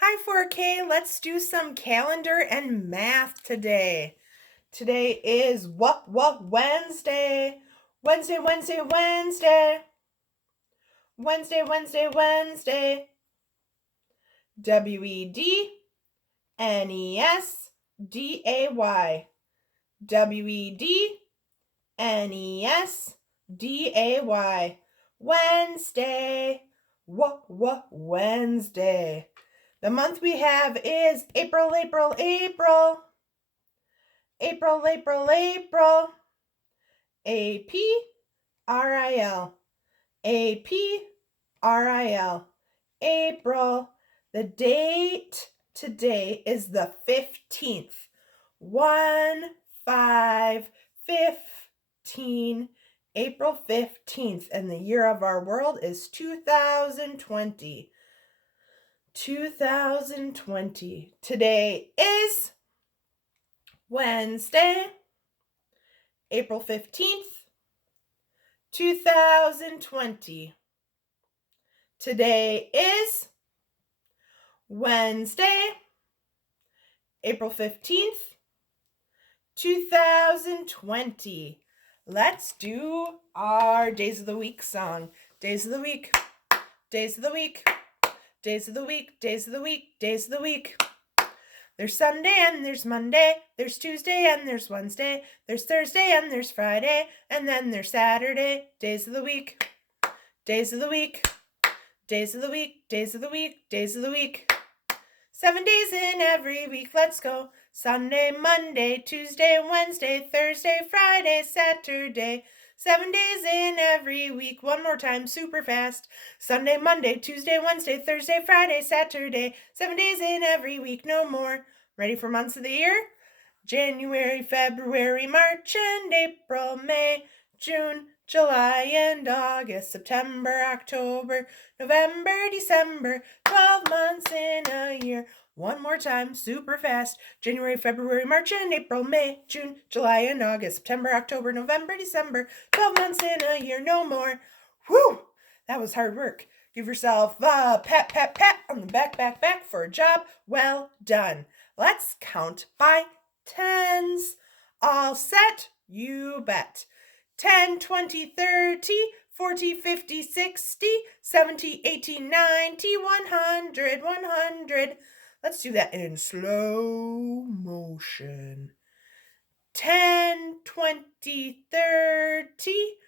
Hi 4K, let's do some calendar and math today. Today is what Wednesday. Wednesday, Wednesday, Wednesday. Wednesday, Wednesday, Wednesday. WEDNESDAY. WEDNESDAY. Wednesday. What Wednesday. The month we have is April, April, April. April, April, April. APRIL. APRIL. April. The date today is the 15th. 1/5/15. April 15th. And the year of our world is 2020. 2020. Today is Wednesday, April 15th, 2020. Today is Wednesday, April 15th, 2020. Let's do our Days of the Week song. Days of the week, days of the week, days of the week, days of the week, days of the week. There's Sunday and there's Monday, there's Tuesday and there's Wednesday, there's Thursday and there's Friday, and then there's Saturday. Days of the week, days of the week, days of the week, days of the week, days of the week. 7 days in every week, let's go. Sunday, Monday, Tuesday, Wednesday, Thursday, Friday, Saturday. 7 days in every week. One more time, super fast. Sunday, Monday, Tuesday, Wednesday, Thursday, Friday, Saturday. 7 days in every week, no more. Ready for months of the year? January, February, March, and April, May, June, July, and August, September, October, November, December. 12 months in a year. One more time, super fast. January, February, March, and April, May, June, July, and August, September, October, November, December. 12 months in a year, no more. Whew! That was hard work. Give yourself a pat, pat, pat on the back for a job well done. Let's count by tens. All set? You bet. 10, 20, 30, 40, 50, 60, 70, 80, 90, 100, 100. Let's do that in slow motion. 10, 20, 30,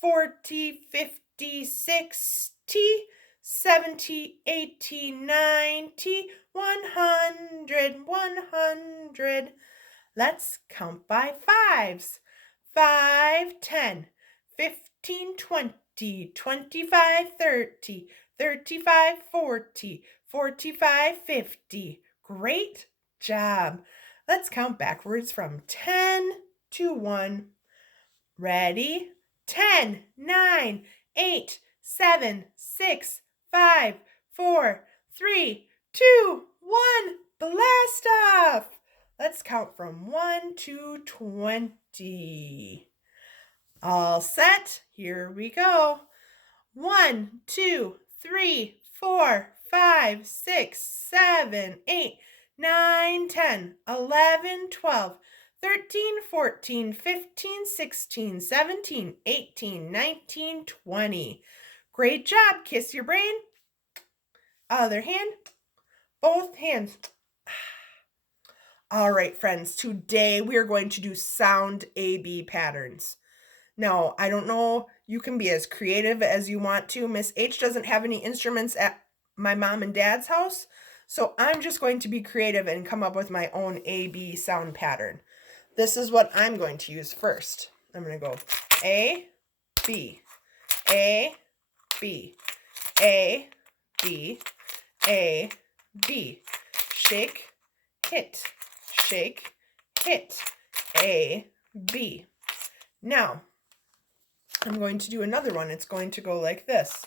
40, 50, 60, 70, 80, 90, 100, 100. Let's count by fives. 5, 10, 15, 20, 25, 30, 35, 40, 45, 50. Great job. Let's count backwards from 10 to 1. Ready? 10, 9, 8, 7, 6, 5, 4, 3, 2, 1. Blast off! Let's count from 1 to 20. All set? Here we go. 1, 2, 3, 4, 5, 6, 7, 8, 9, 10, 11, 12, 13, 14, 15, 16, 17, 18, 19, 20. Great job. Kiss your brain. Other hand. Both hands. All right, friends. Today we are going to do sound AB patterns. Now, I don't know. You can be as creative as you want to. Miss H doesn't have any instruments at my mom and dad's house. So I'm just going to be creative and come up with my own AB sound pattern. This is what I'm going to use first. I'm going to go A, B, A, B, A, B, A, B. Shake, hit, shake, hit, A, B. Now, I'm going to do another one. It's going to go like this.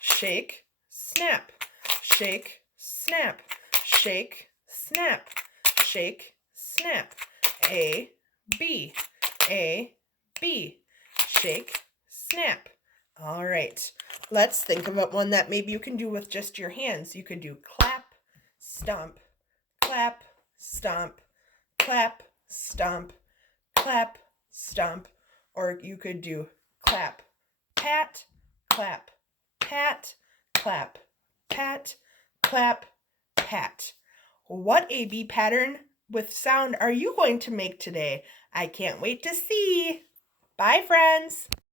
Shake, snap, shake, snap, shake, snap, shake, snap. A, B, A, B. Shake, snap. All right. Let's think about one that maybe you can do with just your hands. You could do clap, stomp, clap, stomp, clap, stomp, clap, stomp. Or you could do clap, pat, clap, pat, clap, pat, clap, pat. What A-B pattern with sound are you going to make today? I can't wait to see. Bye, friends.